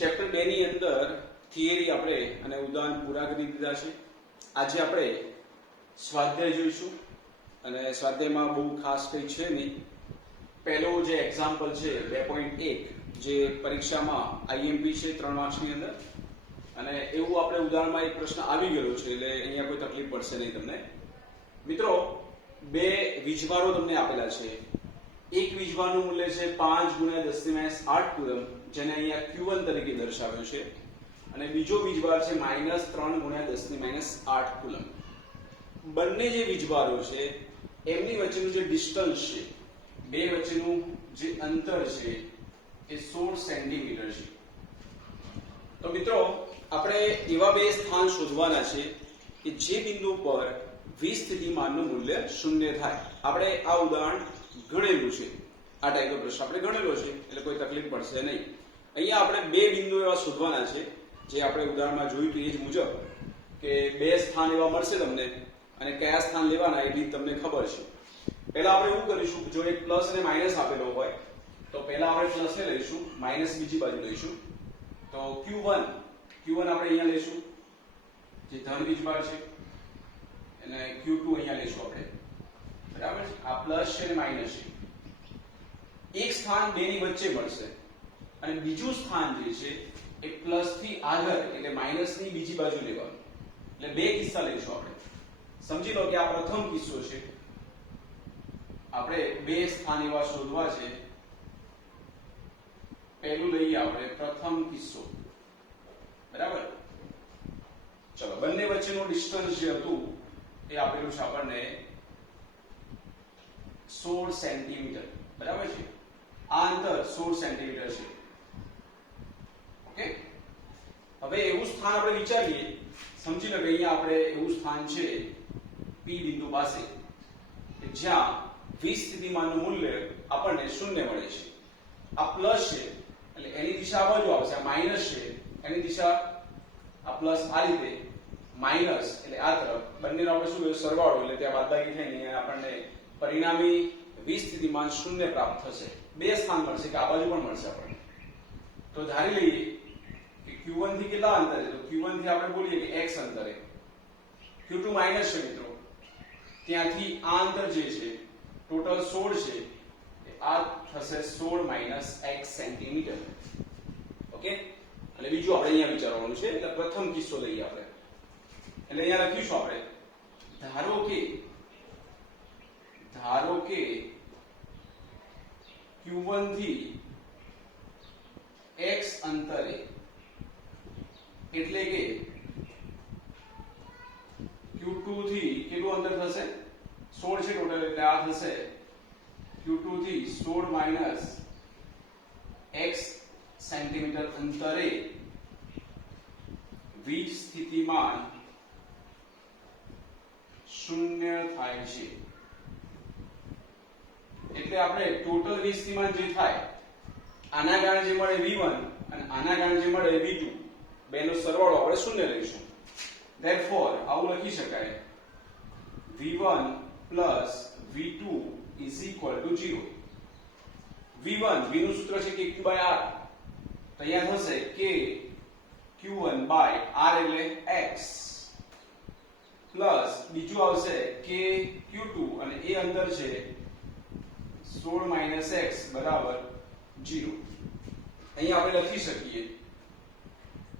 Chapter 2 ની અંદર theory આપણે અને ઉદાહરણ પૂરા કરી દીધા છે. આજે આપણે સ્વાધ્યાય જોઈશું અને સ્વાધ્યાયમાં બહુ ખાસ કંઈ છે નહીં. પહેલો જે એક્ઝામ્પલ છે 2.1 જે પરીક્ષામાં આઈએમપી છે 3 માર્ક્સની અંદર, અને એવું આપણે ઉદાહરણમાં એક પ્રશ્ન આવી ગયેલો છે એટલે અહીંયા કોઈ તકલીફ પડશે નહીં તમને. મિત્રો, બે વીજભારો તમને આપેલા છે. એક વીજભારનું મૂલ્ય છે 5 × 10⁻8 કુલમ, જેને અહીંયા Q1 તરીકે દર્શાવ્યો છે, અને બીજો વીજભાર છે -3 × 10⁻8 કુલમ. બંને જે વીજભારો છે એમની વચ્ચેનું જે ડિસ્ટન્સ છે, બે વચ્ચેનું જે અંતર છે એ 16 સેન્ટીમીટર છે. તો મિત્રો, આપણે એવા બે સ્થાન શોધવાના છે કે જે બિંદુ પર વી સ્થિતિમાનનું મૂલ્ય 0 થાય. આપણે આ ઉદાહરણ ગણેલું છે, આ ટાઈપનો પ્રશ્ન આપણે ગણેલો છે એટલે કોઈ તકલીફ પડશે નહીં. અહીંયા આપણે બે બિંદુ એવા શોધવાના છે જે આપણે ઉદાહરણમાં જોયું હતું એ જ મુજબ, કે બે સ્થાન એવા મળશે તમને અને કયા સ્થાન લેવાના એ રીત તમને ખબર છે. પહેલા આપણે એવું કરીશું, જો એક પ્લસ અને માઇનસ આપેલો હોય તો પહેલા આપણે પ્લસ ને લઈશું, માઇનસ બીજી બાજુ લઈશું. તો Q1 આપણે અહીંયા લઈશું જે ધન વીજભાર છે, અને Q2 અહીંયા લઈશું આપણે. બરાબર, આ પ્લસ છે અને માઇનસ છે. એક સ્થાન બે ની વચ્ચે મળશે અને બીજું સ્થાન જે છે એ પ્લસ થી આગળ એટલે માઇનસ ની બીજી બાજુ લેવાનું. એટલે બે કિસ્સા લઈશું આપણે. સમજી લો કે આ પ્રથમ કિસ્સો છે. આપણે બે સ્થાન એવા શોધવા છે. પહેલું લઈએ આપણે પ્રથમ કિસ્સો. બરાબર, ચલો, બંને વચ્ચેનું ડિસ્ટન્સ જે હતું એ આપેલું છે આપણને 16 સેન્ટીમીટર. બરાબર છે, આ અંતર 16 સેન્ટીમીટર છે. ઓકે, હવે એવું સ્થાન આપણે વિચારીએ. સમજી લો કે અહીંયા આપણે એવું સ્થાન છે P બિંદુ પાસે કે જ્યાં વી સ્થિતિમાનનું મૂલ્ય આપણને 0 મળે છે. આ પ્લસ છે એટલે એની દિશા આ બાજુ આવશે, આ માઇનસ છે એની દિશા આ પ્લસ આ રીતે, માઇનસ એટલે આ તરફ. બંનેનો આપણે શું સરવાળો એટલે ત્યાં બાદબાકી થઈને આપણને પરિણામી વી સ્થિતિમાન 0 પ્રાપ્ત થશે. બે સ્થાન મળશે કે આ બાજુ પણ મળશે આપણને. તો ધારી લઈએ કે Q1 થી કેટલા અંતરે? તો Q1 થી આપણે બોલીએ કે x અંતરે. Q2 માઇનસ છે મિત્રો, ત્યાંથી આ અંતર જે છે ટોટલ 16 છે, આ થશે 16 - x સેન્ટીમીટર. ઓકે, એટલે બીજું આપણે અહીંયા વિચારવાનું છે. એટલે પ્રથમ કિસ્સો લઈએ આપણે. એટલે અહીંયા લખીશું આપણે, ધારો કે Q1 થી x અંતરે એટલે કે Q2 થી કેટલું અંતર થશે? 16 છે ટોટલ, એટલે આ થશે Q2 થી 16 - x સેન્ટીમીટર અંતરે વીજ સ્થિતિમાન 0 થાય છે. એટલે આપણે ટોટલ વીજ સ્થિતિમાન જે થાય, આના કારણે જે મળે V1 અને આના કારણે જે મળે V2, બેનો સરવાળો આપણે 0 લઈશું. Therefore આવું લખી શકાય, V1 + V2 = 0. V1 V નું સૂત્ર છે કે Q/R, તો અહીંયા થશે કે Q1/R એટલે x, પ્લસ બીજું આવશે કે Q2 અને એ અંતર છે 16 - x બરાબર 0. અહીંયા આપણે લખી શકીએ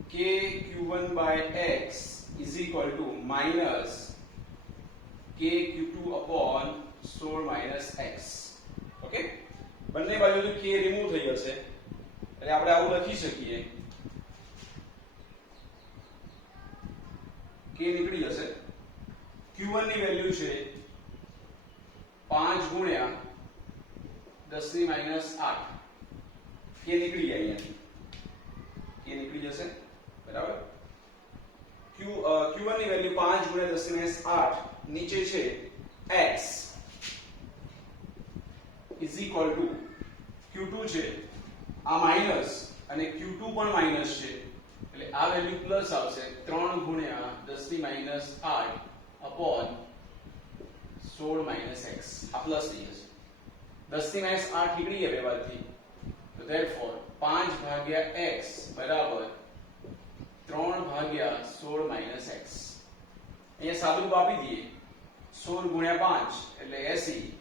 કે Q1/x = -kQ2/16 - x. ઓકે, બંને બાજુથી k રિમૂવ થઈ જશે એટલે આપણે આવું લખી શકીએ, k નીકળી જશે. Q1 ની વેલ્યુ છે 5 × 10⁻8. k નીકળી જાય અહીંયાથી, k નીકળી જશે. બરાબર, Q1 ની વેલ્યુ 5 × 10⁻8, નીચે છે x = Q2 છે, આ માઈનસ અને Q2 પણ માઈનસ છે એટલે આ વેલ્યુ પ્લસ આવશે 3 × 10⁻8/16 - x. આ પ્લસ થઈ જશે. 10⁻8 નીકળી ગયા બે બાજુથી તો therefore 5 ભાગ્યા x બરાબર 3 ભાગ્યા 16 માઈનસ x. અહીંયા સાદુરૂપ આપી દઈએ 16 ગુણ્યા 5 એટલે 80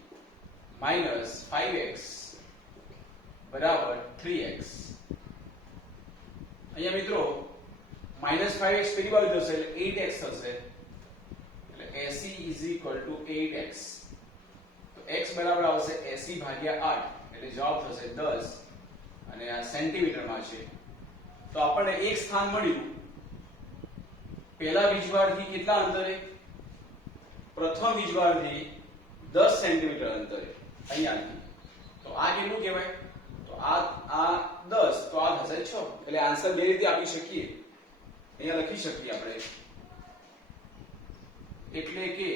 માઈનસ 5x બરાબર 3x. અહીંયા મિત્રો માઈનસ 5x પેલી બાજુ જશે એટલે 8x થશે એટલે 80 ઇઝ ઇક્વલ ટુ 8x. તો x બરાબર આવશે 80 ભાગ્યા 8 એટલે જવાબ થશે 10 અને આ સેન્ટીમીટરમાં છે. તો આપણને એક સ્થાન મળ્યું પહેલા વીજભારથી કેટલા અંતરે? પ્રથમ વીજભારથી 10 સેન્ટીમીટર અંતરે અહીંયાથી. તો આ કેટલું કહેવાય? તો આ 10 તો આ થશે 6. એટલે આન્સર બે રીતે આપી શકીએ. અહીંયા લખી શકીએ આપણે એટલે કે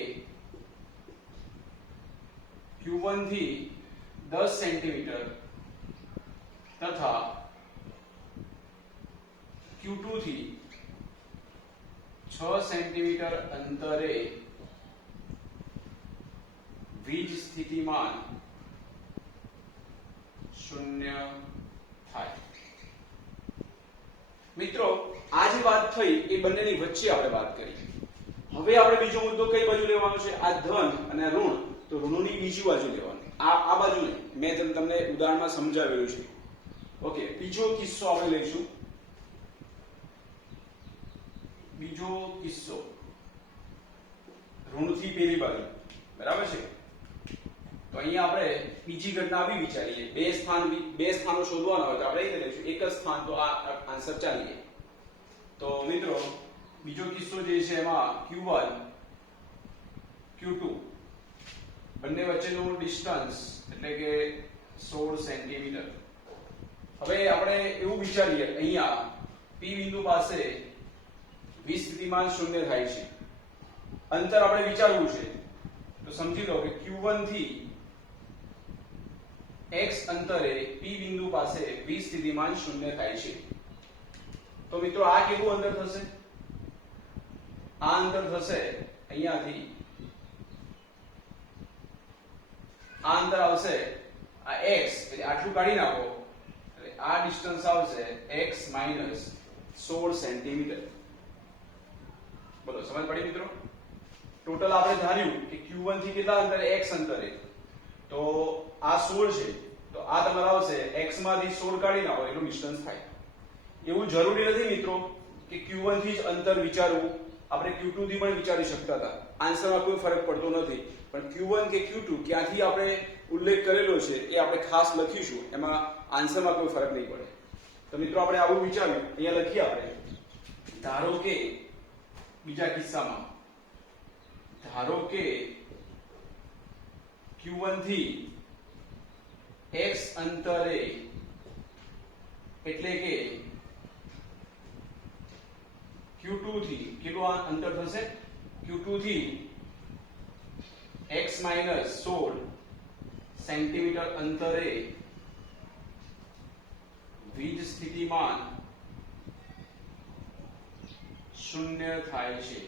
Q1 થી 10 સેન્ટીમીટર તથા Q2 થી 6 સેન્ટીમીટર અંતરે વીજ સ્થિતિમાન 0 થાય. મિત્રો આ જે વાત થઈ એ બંનેની વચ્ચે આપણે વાત કરી. હવે આપણે બીજો મુદ્દો કઈ બાજુ લેવાનો છે? આ ધન અને ઋણ. તો ઋણની બીજી બાજુ લેવાની, આ બાજુ નહીં. મેં તમને ઉદાહરણમાં સમજાવેલું છે. ઓકે, બીજો કિસ્સો આપણે લઈશું. બીજો કિસ્સો ઋણથી પેલી બાજુ, બરાબર છે? તો અહીંયા આપણે બીજી ઘટના આવી વિચારીએ. બે સ્થાનો શોધવાના હોય તો આપણે એ લઈશું એક જ સ્થાન. તો આ આન્સર ચાલીએ. તો મિત્રો બીજો કિસ્સો જે છે એમાં Q1 Q2 બંને વચ્ચેનું ડિસ્ટન્સ એટલે કે 16 સેન્ટીમીટર. હવે આપણે એવું વિચારીએ અહીંયા P બિંદુ પાસે વીજ સ્થિતિમાન 0 થાય છે. અંતર આપણે વિચારવું છે તો સમજી લો કે Q1 થી x અંતરે P બિંદુ પાસે વીજ સ્થિતિમાન 0 થાય છે. તો મિત્રો આ કેટલું અંતર થશે? આ અંતર થશે અહીંયાથી આ અંતર આવશે આ x એટલે આટલું કાઢી નાખો એટલે આ ડિસ્ટન્સ આવશે x - 16 સેન્ટીમીટર. બોલો સમજ પડી મિત્રો? ટોટલ આપણે ધાર્યું કે Q1 થી કેટલા અંતરે? x અંતરે. તો આ 16 છે તો આ તમારે આવશે x માંથી 16 કાઢી નાખો એટલું ડિસ્ટન્સ થાય. એવું જરૂરી નથી મિત્રો કે Q1 થી જ અંતર વિચારવું. આપણે Q2 થી પણ વિચારી શકતા હતા. આન્સરમાં કોઈ ફરક પડતો નથી. પણ Q1 કે Q2 ક્યાંથી આપણે ઉલ્લેખ કરેલો છે એ આપણે ખાસ લખીશું. એમાં આન્સરમાં કોઈ ફરક નહીં પડે. તો મિત્રો આપણે આવું વિચાર્યું. અહીંયા લખીએ આપણે. ધારો કે બીજા કિસ્સામાં ધારો કે Q1 થી x અંતરે એટલે કે Q2 થી કેટલું અંતર થશે? Q2 થી x - 16 સેન્ટીમીટર અંતરે વીજ સ્થિતિમાન 0 થાય છે.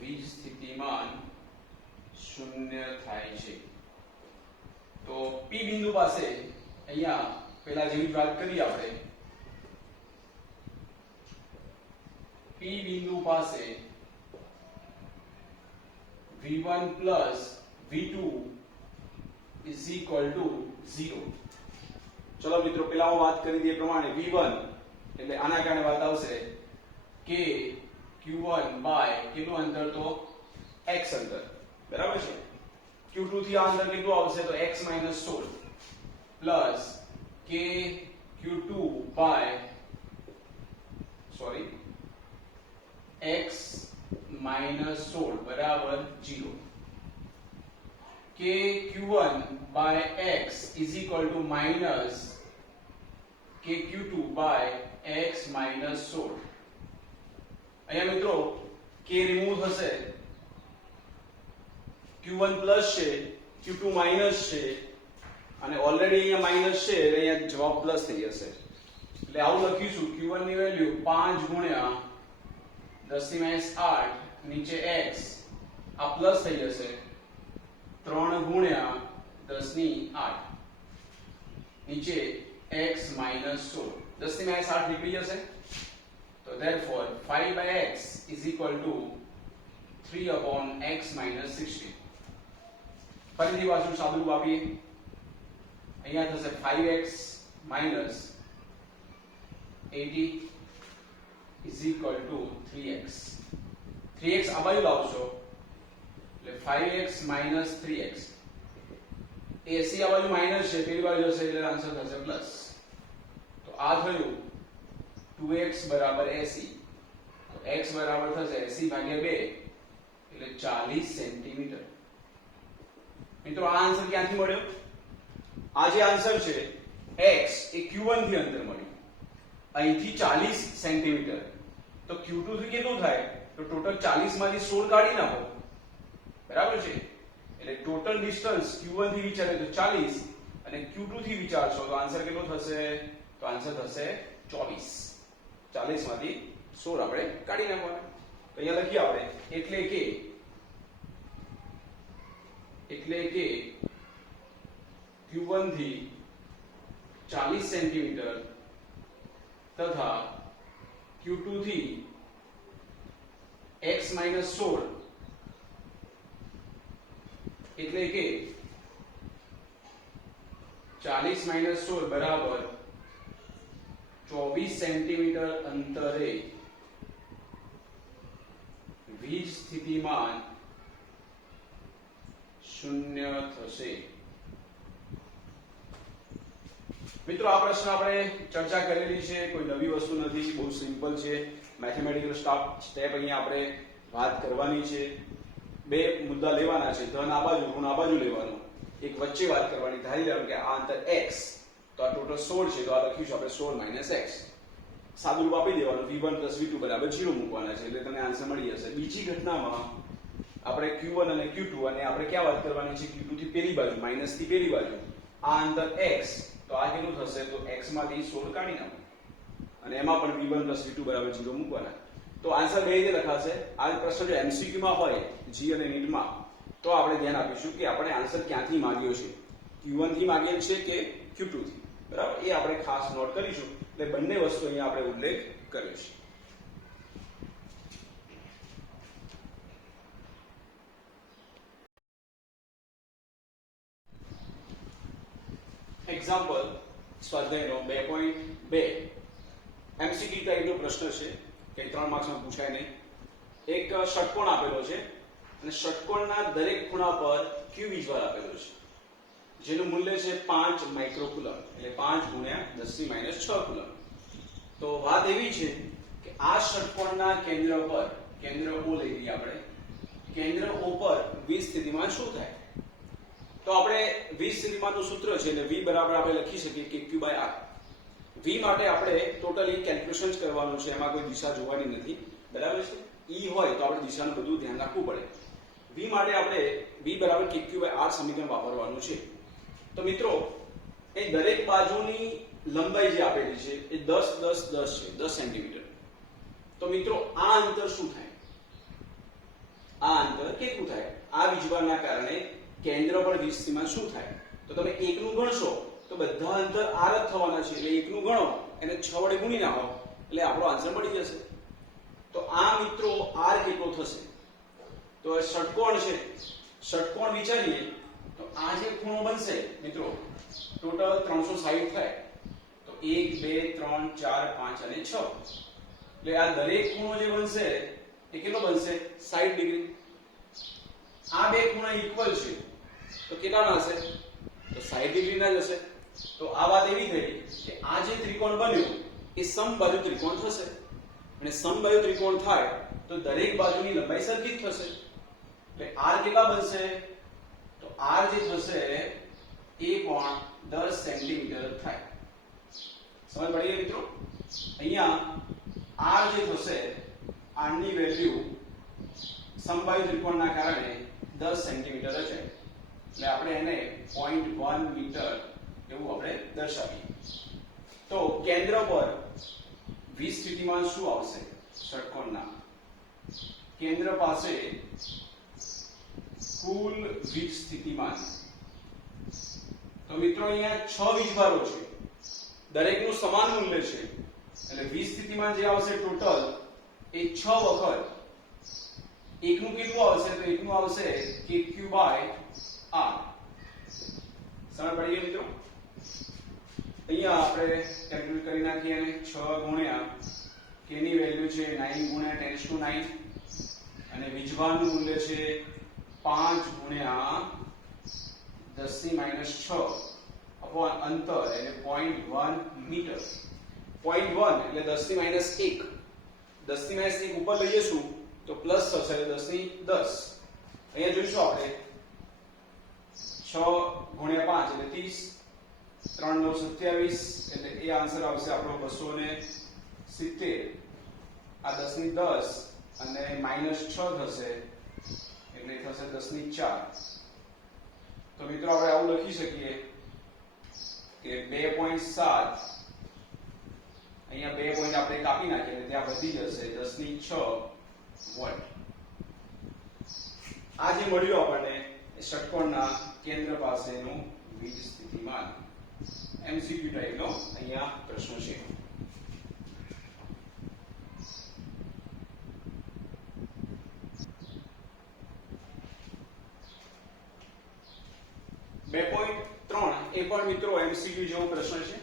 વીજ સ્થિતિમાન 0 થાય છે. તો P બિંદુ પાસે અહીંયા પહેલા જેવી વાત કરી આપણે P બિંદુ પાસે V1 plus V2 is equal to 0. ચલો મિત્રો પેલા હું વાત કરી દઈએ પ્રમાણે V1 એટલે આના કારણે વાત આવશે કે Q1 બાય કેટલું અંતર? તો x અંતર, બરાબર છે? Q2 થી આ અંતર કેટલું આવશે? તો x - 16 plus k Q2 by x - 16 બરાબર 0. k Q1 by x is equal to minus k Q2 by x - 16. અહીંયા મિત્રો k રિમૂવ થશે, Q1 પ્લસ છે, Q2 માઈનસ છે અને ઓલરેડી અહીંયા માઈનસ છે એટલે અહીંયા જવાબ પ્લસ થઈ જશે. એટલે આવું લખીશું Q1 ની વેલ્યુ 5 ગુણ્યા 10⁻8 નીચે x આ પ્લસ થઈ જશે 3 ગુણ્યા 10⁸. નીચે x માઇનસ 16 10 થી માઇનસ 8 નીકળી જશે તો therefore 5 by x is equal to 3 upon x minus 16 ફરીથી પાછું સાદું રૂપ આપીએ અહીંયા થશે 5x minus 80 is equal to 3x 3x આ બાજુ લાવશો એટલે 5x minus 3x 80 આ બાજુ માઈનસ છે પેલી બાજુ જશે એટલે આન્સર થશે પ્લસ તો આ થયું 2x બરાબર 80 તો x બરાબર થશે 80 ભાગ્યા 2 એટલે 40 સેન્ટીમીટર મિત્રો આ આન્સર ક્યાંથી મળ્યો આ જે આન્સર છે x એ q1 થી અંતર મળ્યું અહીંથી 40 સેન્ટીમીટર તો q2 થી કેટલું થાય તો ટોટલ 40 માંથી 16 કાઢી નાખો બરાબર છે એટલે ટોટલ ડિસ્ટન્સ q1 થી વિચારે તો 40 અને q2 થી વિચારશો તો આન્સર કેટલો થશે તો આન્સર થશે 24 40 માંથી 16 આપણે કાઢી નાખવાના તો અહીંયા લખીએ આપણે એટલે કે q1 થી 40 સેન્ટીમીટર તથા q2 થી x - 16 એટલે કે 40 - 16 બરાબર 24 સેન્ટીમીટર અંતરે વીજ સ્થિતિમાન 0 થશે મિત્રો આ પ્રશ્ન આપણે ચર્ચા કરેલી છે કોઈ નવી વસ્તુ નથી બહુ સિમ્પલ છે મેથેમેટિકલ સ્ટેપ અહીંયા આપણે વાત કરવાની છે બે મુદ્દા લેવાના છે ધન આ બાજુ ઋણ આ બાજુ લેવાનું એક વચ્ચે વાત કરવાની ધારી લેવાનું કે આ અંતર x તો આ ટોટલ 16 છે તો આ લખ્યું છે આપણે 16 - x સાદું રૂપ આપી દેવાનું v1 + v2 બરાબર 0 મૂકવાના છે એટલે તમને આન્સર મળી જશે બીજી ઘટનામાં આપણે q1 અને q2 અને આપણે ક્યાં વાત કરવાની છે q2 થી પેલી બાજુ માઈનસ થી પેલી બાજુ આ અંતર x તો આ કેટલું થશે તો x માંથી 16 કાઢી નાખો અને એમાં પણ v1 + v2 બરાબર 0 મૂકવાના તો આન્સર બે રીતે લખાશે આ પ્રશ્ન જો MCQ માં હોય જી અને નીટ માં તો આપણે ધ્યાન આપીશું કે આપણે આન્સર ક્યાંથી માંગ્યો છે q1 થી માંગેલ છે કે q2 થી બરાબર એ આપણે ખાસ નોટ કરીશું એટલે બંને વસ્તુ અહીંયા આપણે ઉલ્લેખ કર્યો છે એક્ઝામ્પલ સ્વાધ્યાયનો 2.2 MCQ ટાઈપનો પ્રશ્ન છે કે 3 માર્ક્સમાં પૂછાય નહીં એક ષટકોણ આપેલો છે અને ષટકોણના દરેક ખૂણા પર q વીજભાર આપેલો છે જેનું મૂલ્ય છે 5 માઇક્રોકુલમ એટલે 5 ગુણ્યા 10 - 6 કુલમ તો વાત એવી છે કે આ ષટકોણના કેન્દ્ર પર કેન્દ્ર O લઈ લઈએ આપણે કેન્દ્ર O પર વીજ સ્થિતિમાન શું થાય તો આપણે વીજ સ્થિતિમાનનું સૂત્ર છે એટલે v બરાબર આપણે લખી શકીએ કે q/r v માટે આપણે ટોટલી કેલ્ક્યુલેશન કરવાનું છે એમાં કોઈ દિશા જોવાની નથી બરાબર છે e હોય તો આપણે દિશાનું બધું ધ્યાન રાખવું પડે v માટે આપણે v બરાબર kq/r સમીકરણ વાપરવાનું છે તો મિત્રો એ દરેક બાજુની લંબાઈ જે આપેલી છે એ 10 10 10 છે 10 સેન્ટીમીટર તો મિત્રો આ અંતર શું થાય આ અંતર કેટલું થાય આ વીજભારના કારણે કેન્દ્ર પર વીજ સ્થિતિમાન શું થાય તો તમે 1 નું ગણશો તો બધા અંતર r જ થવાના છે એટલે 1 નું ગણો એને 6 વડે ગુણી નાખો એટલે આપણો આન્સર મળી જશે તો આ મિત્રો r કેટલો થશે તો એ ષટકોણ છે ષટકોણ વિચારીએ તો આ જે ખૂણો બનશે મિત્રો ટોટલ 360 થાય તો 1 2 3 4 5 અને 6 એટલે આ દરેક ખૂણો જે બનશે એ કેટલો બનશે 60 ડિગ્રી આ બે ખૂણા ઇક્વલ છે તો કેટલાના હશે તો 60 ડિગ્રીના જ હશે તો આ વાત એવી થઈ કે આ જે ત્રિકોણ બન્યો એ સમબાજુ ત્રિકોણ થશે અને સમબાજુ ત્રિકોણ થાય તો દરેક બાજુની લંબાઈ સરખી જ થશે એટલે r કેટલા બનશે તો r જે થશે એ પણ 10 સેન્ટીમીટર થાય સમજ પડી ગઈ મિત્રો અહીંયા r જે થશે r ની વેલ્યુ સમબાજુ ત્રિકોણના કારણે 10 સેન્ટીમીટર હશે એટલે આપણે એને 0.1 મીટર એવું આપણે દર્શાવીએ તો કેન્દ્ર પર વીજ સ્થિતિમાન શું આવશે ષટકોણના કેન્દ્ર પાસે કુલ વીજ સ્થિતિમાન તો મિત્રો અહીંયા 6 વીજભારો છે, દરેકનું સમાન મૂલ્ય છે, એટલે 20 સ્થિતિમાં જે આવશે ટોટલ એ 6 વખત એકનું કેટલું આવશે, તો એકનું આવશે kq બાય r. સમજ પડી ગઈ મિત્રો? અહીંયા આપણે કેલ્ક્યુલેટ કરી નાખીએ અને 6 ગુણ્યા k ની વેલ્યુ છે 9 ગુણ્યા 10⁹ અને વીજભારનું મૂલ્ય છે 5 ગુણ્યા 10⁻⁶ અપોન અંતર એટલે 0.1 મીટર. 0.1 એટલે 10⁻1. 10⁻1 ઉપર લઈ જઈશું તો પ્લસ થશે એટલે 10⁻10. અહીંયા જોઈશું આપણે 6 ગુણ્યા 5 એટલે 30, 3 9 27 એટલે એ આન્સર આવશે આપણો 270. આ 10⁻10 અને -6 થશે એટલે થશે 10⁻4. તો મિત્રો આપણે આવું લખી શકીએ કે 2.7, અહીંયા 2 પોઈન્ટ આપણે કાપી નાખીએ એટલે ત્યાં વધી જશે 10�6 વોલ્ટ. આ જે મળ્યું આપણને એ ષટકોણના કેન્દ્ર પાસેનું વીજ સ્થિતિમાન. એમસીક્યુ ટાઈપનો અહીંયા પ્રશ્ન છે. બે પોઈન્ટ 3 એ પણ મિત્રો એમસીક્યુ જેવો પ્રશ્ન છે.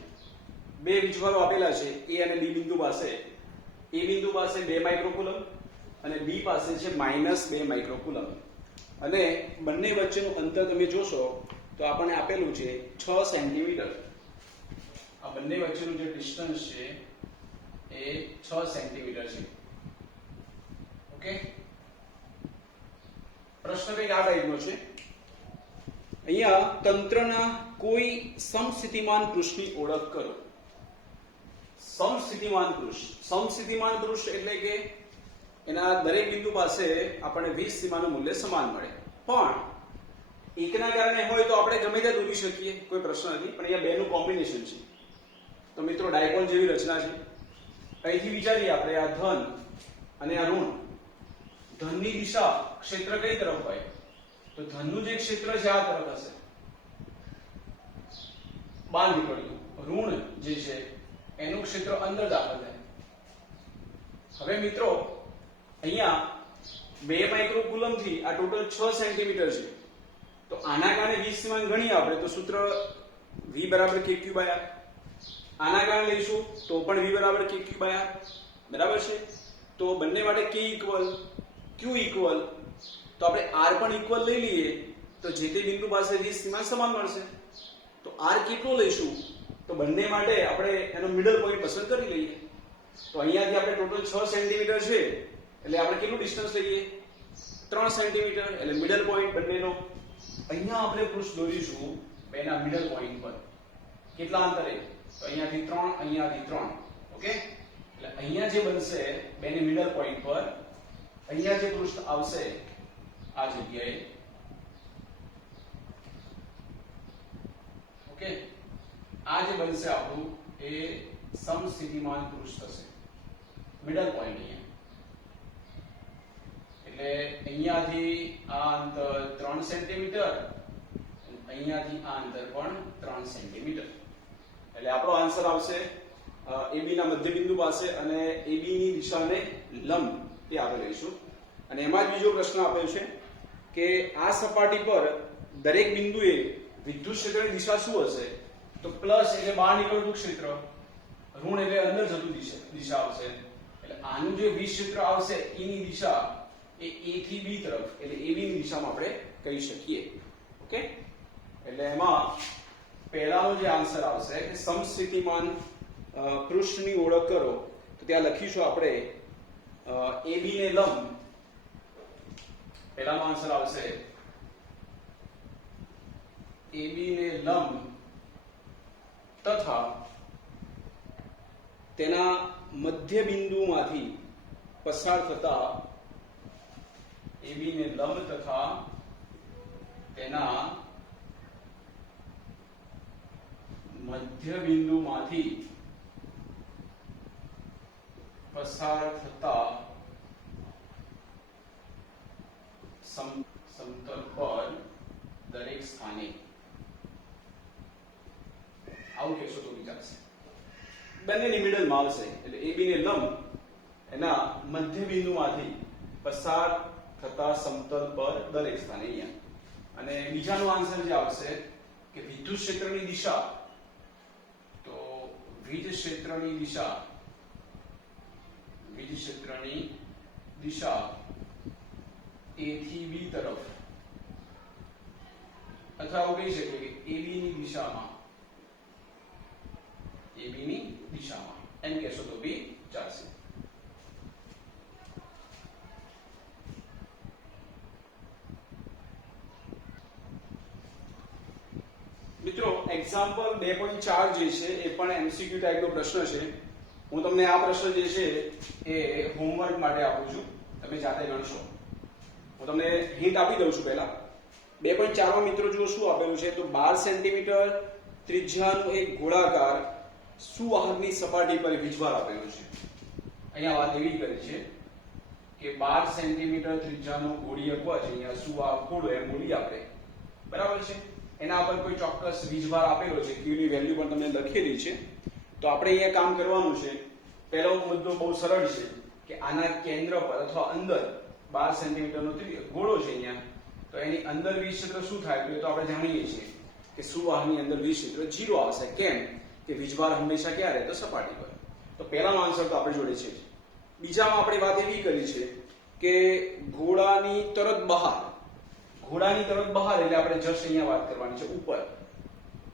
બે વીજભારો આપેલા છે એ અને બી બિંદુ પાસે. એ બિંદુ પાસે 2 માઇક્રોકુલમ અને બી પાસે છે -2 માઇક્રોકુલમ અને બંને વચ્ચેનું અંતર તમે જોશો તો આપણને આપેલું છે 6 સેન્ટીમીટર. આ બંને વચ્ચેનું જે ડિસ્ટન્સ છે એ 6 સેન્ટીમીટર છે. ઓકે, પ્રશ્ન કંઈક આ ટાઈપનો છે. અહીંયા તંત્રના કોઈ સમસ્થિતિમાન પૃષ્ઠની ઓળખ કરો. સમસ્થિતિમાન પૃષ્ઠ. સમસ્થિતિમાન પૃષ્ઠ એટલે કે એના દરેક બિંદુ પાસે આપણને 20 સીમાનું મૂલ્ય સમાન મળે, પણ એકના કારણે હોય તો આપણે ગમે ત્યાં દોરી શકીએ, કોઈ પ્રશ્ન નથી. પણ અહીંયા બેનું કોમ્બિનેશન છે. તો મિત્રો ડાયપોલ જેવી રચના છે. અહીંથી વિચારીએ આપણે આ ધન અને આ ઋણ. ધનની દિશા ક્ષેત્ર કઈ તરફ હોય, તો ધનનું જે ક્ષેત્ર છે આ તરફ હશે, બહાર નીકળ્યું. ઋણ જે છે એનું ક્ષેત્ર અંદર દાખલ થાય. હવે મિત્રો અહીંયા 2 માઇક્રોકુલમ થી આ ટોટલ 6 સેન્ટીમીટર છે. તો આના કારણે 20 સીમાન ગણીએ આપણે તો સૂત્ર v બરાબર kq બાય r. આના કારણે લઈશું તો પણ v બરાબર kq બાય r. બરાબર છે? તો બંને માટે k ઇક્વલ q ઇક્વલ, તો આપણે r પણ ઇક્વલ લઈ લઈએ તો જે તે બિંદુ પાસે 20 સીમાન સમાન મળશે. તો r કેટલો લઈશું તો બંને માટે આપણે એનો મિડલ પોઈન્ટ પસંદ કરી લઈએ. તો અહીંયાથી આપણે ટોટલ 6 સેન્ટીમીટર છે એટલે આપણે કેટલું ડિસ્ટન્સ લઈએ 3 સેન્ટીમીટર એટલે મિડલ પોઈન્ટ બંનેનો. અહીંયા આપણે પૃષ્ઠ દોરીશું બેના મિડલ પોઈન્ટ પર. કેટલા અંતરે? તો અહીંયાથી 3, અહીંયાથી 3. ઓકે, એટલે અહીંયા જે બનશે બેની મિડલ પોઈન્ટ પર, અહીંયા જે પૃષ્ઠ આવશે આ જગ્યાએ. ઓકે, આ જે બનશે આપણું એ સમસ્થિતિમાન પૃષ્ઠ થશે, મિડલ પોઈન્ટ અહીંયા. એટલે અહીંયાથી આ અંતર 3 સેન્ટીમીટર, અહીંયાથી આ અંતર પણ 3 સેન્ટીમીટર. એટલે આપણો આન્સર આવશે AB ના મધ્ય બિંદુ પાસે અને AB ની દિશાને લંબ તે આપણે લઈશું. અને એમાં જ બીજો પ્રશ્ન આપ્યો છે કે આ સપાટી પર દરેક બિંદુએ વિદ્યુત ક્ષેત્રની દિશા શું હશે? તો પ્લસ એટલે બહાર નીકળતું ક્ષેત્ર, ઋણ એટલે અંદર જતું દિશા આવશે. એટલે આનું જે વિદ્યુત ક્ષેત્ર આવશે એની દિશા એ A થી B તરફ એટલે AB ની દિશામાં આપણે કહી શકીએ. ઓકે, એટલે એમાં પહેલાનો જે આન્સર આવશે કે સમસ્થિતિમાન પૃષ્ઠની ઓળખ કરો. તો ત્યાં લખીશું આપણે AB ને લંબ. પહેલાનો આન્સર આવશે AB ને લંબ તથા તેના મધ્ય બિંદુમાંથી પસાર થતા AB ને લંબ તથા તેના મધ્ય બિંદુમાંથી પસાર થતા સમતલ પર દરેક સ્થાને આવું કહેશો તો બી ચાલશે. બંનેની મિડલમાં આવશે એટલે AB ને લંબ એના મધ્ય બિંદુમાંથી પસાર થતા સમતલ પર દરેક સ્થાને અહીંયા. અને બીજાનો આન્સર જે આવશે કે વિદ્યુત ક્ષેત્રની દિશા, તો વીજ ક્ષેત્રની દિશા A થી B તરફ, અથવા એવું કહી શકીએ કે AB ની દિશામાં એમ કહેશો તો બી ચાલશે. મિત્રો એક્ઝામ્પલ 2.4 જે છે એ પણ એમસીક્યુ ટાઈપનો પ્રશ્ન છે. હું તમને આ પ્રશ્ન જે છે એ હોમવર્ક માટે આપું છું, તમે જાતે ગણશો. હું તમને હિન્ટ આપી દઉં છું. પહેલા 2.4 માં મિત્રો જુઓ શું આપેલું છે, તો 12 સેન્ટીમીટર ત્રિજ્યાનું એક ગોળાકાર સુવાહકની સપાટી પર વીજભાર આપેલું છે. અહીંયા વાત એવી કરી છે કે 12 સેન્ટીમીટર ત્રિજ્યાનો ગોળીય કવચ, અહીંયા સુવાહક ગોળો એમ બોલી આપણે, બરાબર છે. એના પર કોઈ ચોક્કસ વીજભાર આપેલો છે, Q ની વેલ્યુ પણ તમને લખેલી છે. તો આપણે અહીંયા કામ કરવાનું છે. પહેલો મુદ્દો બહુ સરળ છે કે આના કેન્દ્ર પર અથવા અંદર 12 સેન્ટીમીટરનો ગોળો છે અહીંયા, તો એની અંદર વીજ ક્ષેત્ર શું થાય તો આપણે જાણીએ છીએ કે સુવાહકની અંદર વીજ ક્ષેત્ર 0 આવશે. કેમ કે વીજભાર હંમેશા ક્યારે, તો સપાટી પર. તો પહેલાનો આન્સર તો આપણી જોડે છે. બીજામાં આપણે વાત એવી કરી છે કે ઘોડાની તરત બહાર એટલે આપણે જસ્ટ અહીંયા વાત કરવાની છે ઉપર.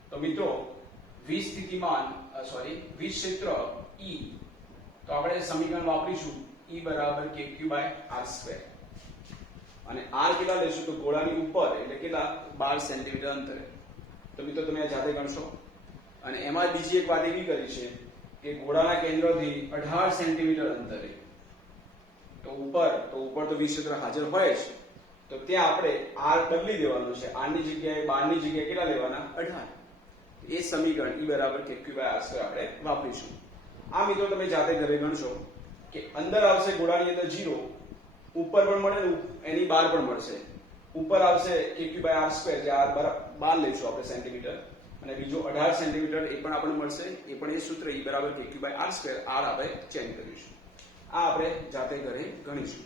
તો મિત્રો વીજ ક્ષેત્ર E, તો આપણે સમીકરણ વાપરીશું E બરાબર kq/r². અને r કેટલા લેશું, તો ગોળાની ઉપર એટલે કેટલા, 12 સેન્ટીમીટર અંતરે. તો મિત્રો તમે આ જાતે ગણશો. અને એમાં બીજી એક વાત એવી કરી છે કે ગોળાના કેન્દ્રથી 18 સેન્ટીમીટર અંતરે, તો ઉપર તો વીજ ક્ષેત્ર હાજર હોય છે. તો ત્યાં આપણે r બદલી દેવાનું છે. r ની જગ્યાએ 12 ની જગ્યાએ કેટલા લેવાના, 18. એ સમીકરણ E બરાબર kq/r² આપણે વાપરીશું. આ મિત્રો તમે જાતે ઘરે ગણશો કે અંદર આવશે ગોળાની અંદર 0, ઉપર પણ મળે ને એની બહાર પણ મળશે. ઉપર આવશે kq/r², જે r બરાબર 12 લઈશું આપણે સેન્ટીમીટર, અને બીજો 18 સેન્ટીમીટર એ પણ આપણને મળશે. એ પણ એ સૂત્ર E બરાબર kq/r², r આપણે ચેન્જ કરીશું. આ આપણે જાતે ઘરે ગણીશું.